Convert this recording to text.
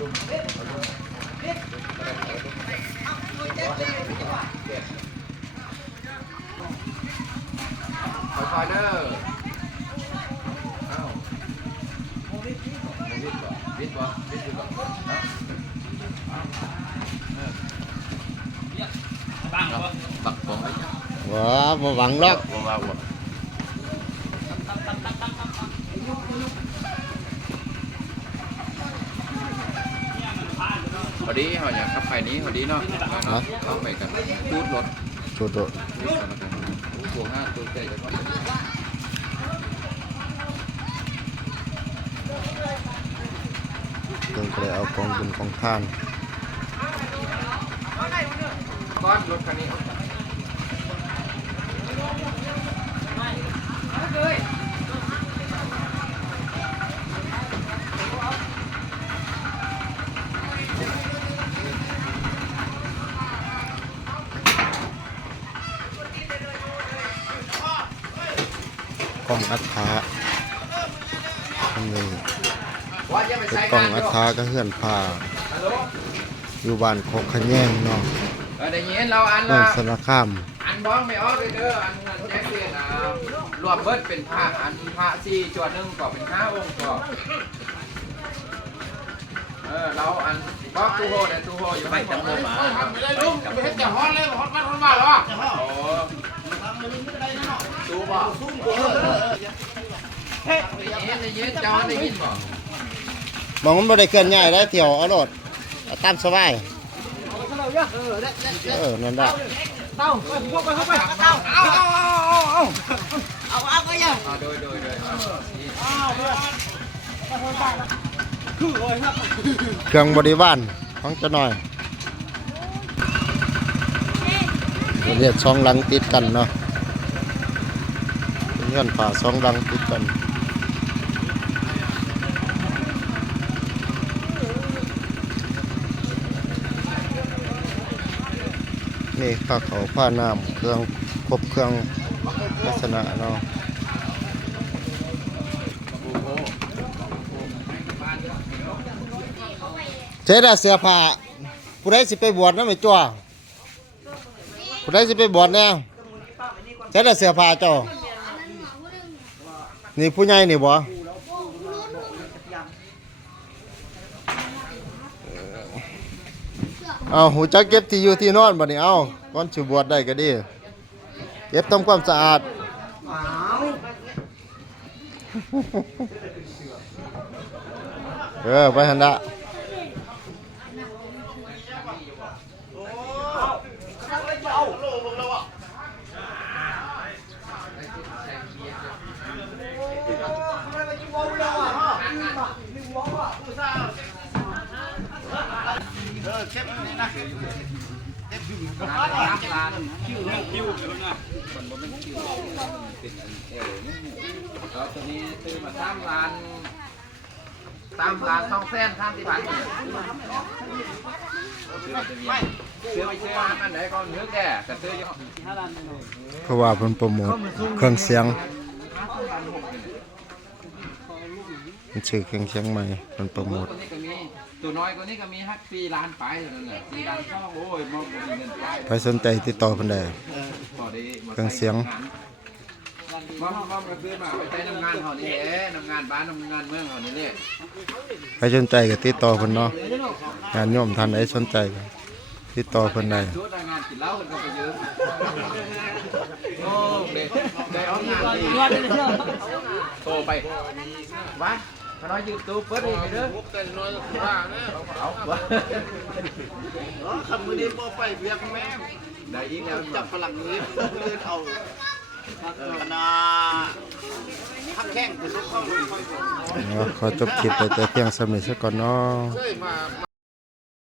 ค่อยๆเด้อเอ้าโมวิดบ่วิดบ่วิดอยู่บ่เนาะบ้างบ่ปักผมไว้จ้ะว้าบ่หวังหรอกบ่ว่าบ่ พอดีเขาอยากขับไปนี้พอดีเนาะเนาะเข้าไปกันพูดรถจุดโดดพูดกันแล้วกันบวกห้าตัวใจจะก็เพิ่นก็เลยเอากองบุญของทานก้อนรถคันนี้ ล้องอัฐาอันนี้ว่าจะไปเป็นใช้กล้องงานอัฐาก็เฮือนผ้าฮัลโหลอยู่บ้านโคกขะแยงเนาะเออได้ยินเราอันบ้าละนสารคามอันบ้องไม่ออกเลยเด้ออันนั้นแจ็คเรียนอะรวมเบิดเป็นพระอันพระสี่จวนหนึ่งก็เป็นห้าองค์ก็เออเราอันบอกตูโฮเนี่ยตูโฮอยู่ให้จังโมมา ไม่ได้ลุงไม่ให้แต่ฮอตเลยฮอตมันฮอตมาหรอโอ้ ตูบอกได้ยินได้ยินเจ้าได้ยินบ่มองมันบ่ได้เคลื่อนย้ายได้เที่ยวเอารถเอาตามสบายเออนั่นได้เต้าไปพวกไปพวกไปเต้าเอาเอาเอาเอาเอาเอาไปยังอ่าโดยโดยโดยอ่านี่คือเลยครับเครื่องบริวารของเจ้าน้อยเรียกสองหลังติดกันเนาะ เงื่อนป่าสองหลังติดกันนี่ผ้าเขาผ้าน้ำเครื่องครบเครื่องลักษณะเนาะเจ๊ด้เสื้อผ้าผู้ใดสิไปบวชนะไม่จ้วผู้ใดสิไปบวชแน่เจ๊ด้เสื้อผ้าเจ้า นี่ผู้ใหญ่นี่บ่เอาหูจักเก็บที่อยู่ที่นอนบ่นี่เอาก่อนสิบวชได้ก็ดีเก็บทำความสะอาดเออไปหันละ เป็นอันเอวนี่แล้วตัวนี้ซื้อมาตามร้านตามร้านทองแซนข้างที่บ้านเนี่ยซื้อมาจะมีซื้อไปซื้ออันไหนก็เนื้อแก่แต่ซื้อเยอะเพราะว่าเพิ่นโปรโมทเครื่องเสียงมันชื่อเครื่องเสียงใหม่เพิ่นโปรโมท ตัวนี้ก็มีตัวน้อยกว่านี้ก็มีฮักปีล้านไปเท่านั้นแหละปีล้านช่องโอ้ยมองบ่มีเงินไปใครสนใจติดต่อเพิ่นได้พอดีเครื่องเสียง มอมมอมมาซื้อมาไปใช้น้ำงานเขานี่แหละน้ำงานบ้านน้ำงานเมืองเขานี่แหละใครสนใจก็ติดต่อเพิ่นเนาะงานโยมท่านใดสนใจก็ติดต่อเพิ่นได้ ชุดงานกินเหล้ากันก็ไปยืมโอ้เด็กได้เอางานดีโตไปวะ พน้อยยืมตู้เปิดอีกเด้อพวกแต่น้อยว่าเนี่ยเอาวะคำมือนี้พอไปเบียกแม่ได้อีกแล้วจับฝรั่งนี้เล่นเอาเออนาทักแข้งคือลูกเข้าเลยเนาะขอจบคลิปไปแต่เพียงสำนี้ซะก่อนเนาะเคยมา